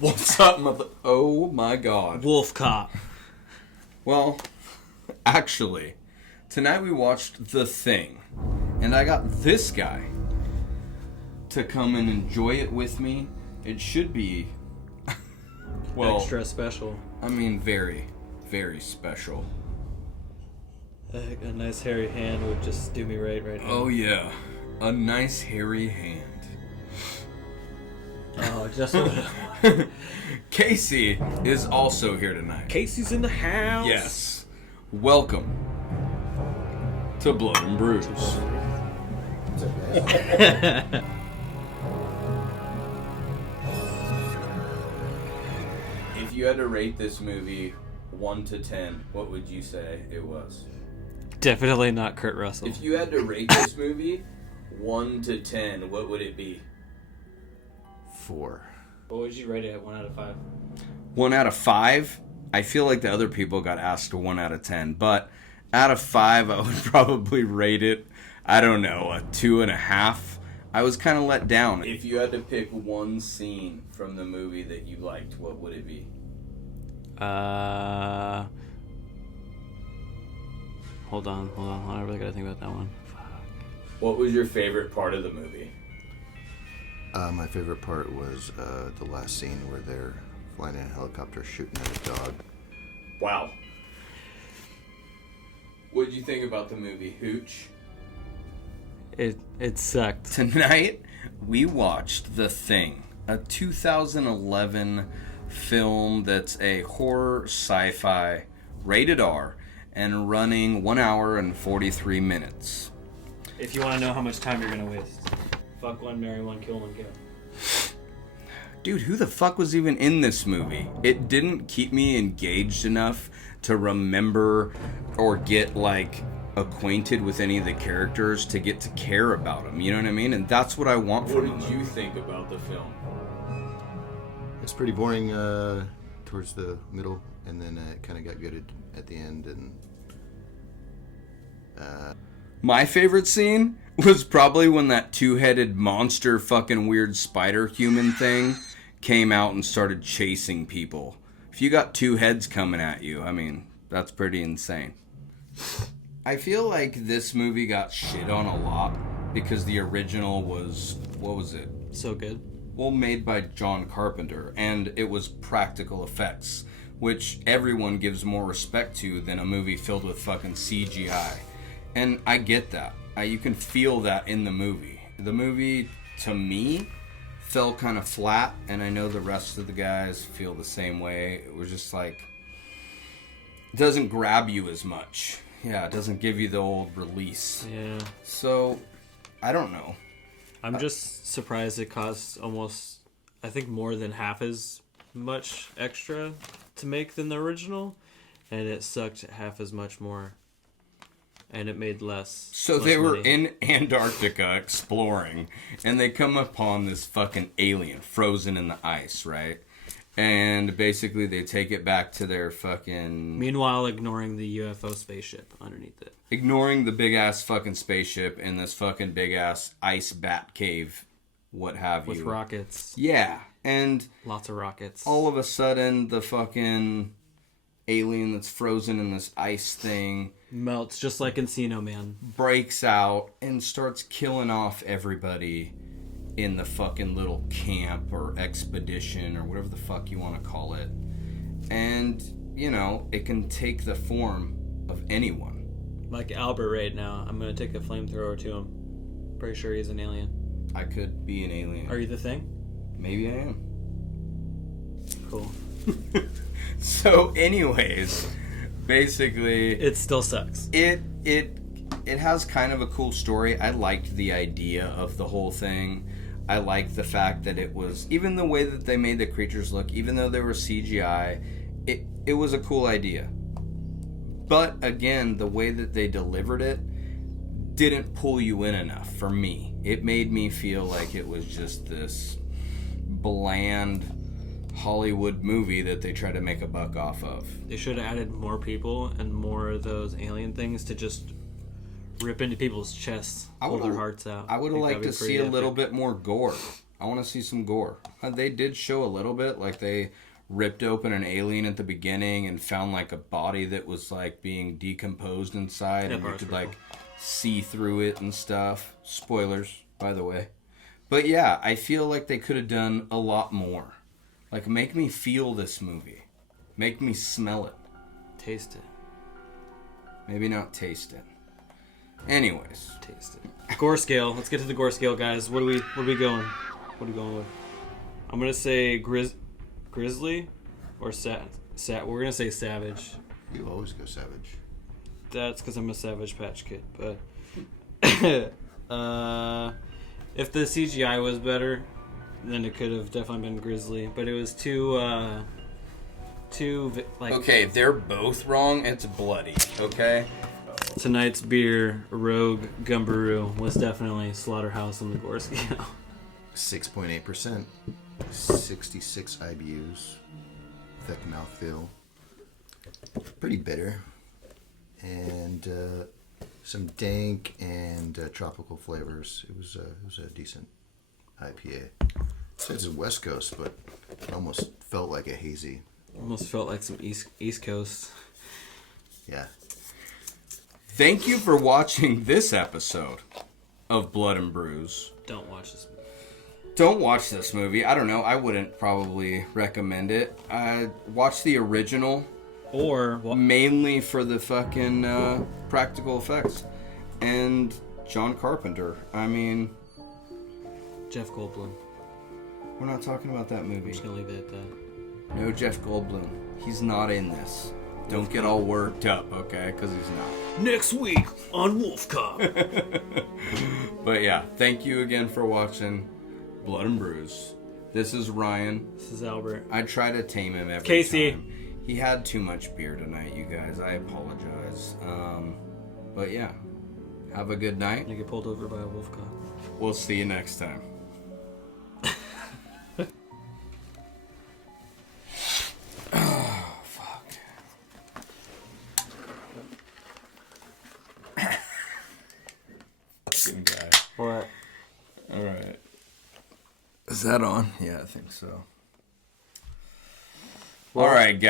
What's up, mother... Oh, my God. Wolf cop. Well, actually, tonight we watched The Thing. And I got this guy to come and enjoy it with me. It should be... well, extra special. I mean, very, very special. A nice hairy hand would just do me right now. Oh, yeah. A nice hairy hand. Oh, just what Casey is also here tonight. Casey's in the house. Yes. Welcome to Blood and Brews. If you had to rate this movie 1 to 10, what would you say it was? Definitely not Kurt Russell. If you had to rate this movie 1 to 10, what would it be? 4. What would you rate it at 1 out of 5? 1 out of 5? I feel like the other people got asked a 1 out of 10, but out of 5, I would probably rate it, I don't know, a 2.5. I was kind of let down. If you had to pick one scene from the movie that you liked, what would it be? Hold on. I really gotta think about that one. Fuck. What was your favorite part of the movie? My favorite part was the last scene where they're flying in a helicopter shooting at a dog. Wow. What did you think about the movie, Hooch? It sucked. Tonight, we watched The Thing, a 2011 film that's a horror sci-fi, rated R, and running 1 hour and 43 minutes. If you want to know how much time you're gonna waste, fuck one, marry one, kill one, kill. Dude, who the fuck was even in this movie? It didn't keep me engaged enough to remember or get, like, acquainted with any of the characters to get to care about them. You know what I mean? And that's what I want from them. What did you think about the film? It's pretty boring towards the middle, and then it kind of got good at the end. And my favorite scene was probably when that two-headed monster fucking weird spider human thing came out and started chasing people. If you got two heads coming at you, I mean, that's pretty insane. I feel like this movie got shit on a lot because the original was, what was it? So good. Well, made by John Carpenter, and it was practical effects, which everyone gives more respect to than a movie filled with fucking CGI. And I get that. You can feel that in the movie. The movie, to me, fell kind of flat, and I know the rest of the guys feel the same way. It was just like, it doesn't grab you as much. Yeah, it doesn't give you the old release. Yeah. So, I don't know. I'm just surprised it cost almost, I think, more than half as much extra to make than the original, and it sucked half as much more, and it made less. So they were money. in Antarctica exploring, and they come upon this fucking alien frozen in the ice, right? And basically they take it back to their fucking... Meanwhile, ignoring the UFO spaceship underneath it. Ignoring the big-ass fucking spaceship in this fucking big-ass ice bat cave, what have you. With rockets. Yeah, and... Lots of rockets. All of a sudden, the fucking alien that's frozen in this ice thing... melts, just like Encino Man. Breaks out and starts killing off everybody in the fucking little camp or expedition or whatever the fuck you want to call it. And, you know, it can take the form of anyone. Like Albert right now, I'm going to take a flamethrower to him. Pretty sure he's an alien. I could be an alien. Are you the Thing? Maybe I am. Cool. So, anyways, basically... It still sucks. It has kind of a cool story. I liked the idea of the whole thing. I liked the fact that it was, even the way that they made the creatures look, even though they were CGI, it was a cool idea. But again, the way that they delivered it didn't pull you in enough for me. It made me feel like it was just this bland Hollywood movie that they try to make a buck off of. They should have added more people and more of those alien things to just rip into people's chests, pull their hearts out. I would have liked to see a little bit more gore. I want to see some gore. They did show a little bit, like they ripped open an alien at the beginning and found like a body that was like being decomposed inside, and you could like see through it and stuff. Spoilers, by the way. But yeah, I feel like they could have done a lot more. Like, make me feel this movie. Make me smell it. Taste it. Maybe not taste it. Anyways. Taste it. Gore scale. Let's get to the gore scale, guys. What are we going? What are we going with? I'm gonna say grizzly or sat. We're gonna say savage. You always go savage. That's because I'm a Savage Patch Kid. But if the CGI was better, then it could have definitely been grizzly. But it was too like. Okay, if they're both wrong, it's bloody. Okay. Tonight's beer, Rogue Gumbaroo, was definitely Slaughterhouse on the gore scale. 6.8%, 66 IBUs, thick mouthfeel, pretty bitter, and some dank and tropical flavors. It was a decent IPA. It's a West Coast, but it almost felt like a hazy. Almost felt like some East Coast. Yeah. Thank you for watching this episode of Blood Brews. Don't watch this movie. Don't watch this movie. I don't know. I wouldn't probably recommend it. Watch the original. Or mainly for the fucking practical effects. And John Carpenter. I mean... Jeff Goldblum. We're not talking about that I'm movie. just going to leave it at that. No Jeff Goldblum. He's not in this. Don't get all worked up, okay? Because he's not. Next week on Wolf Cop. But yeah, thank you again for watching Blood and Brews. This is Ryan. This is Albert. I try to tame him every Casey. time. He had too much beer tonight, you guys. I apologize. But yeah, have a good night. You get pulled over by a wolf cop. We'll see you next time. Oh, fuck. Fucking guy. What? All right. Is that on? Yeah, I think so. All right, guys.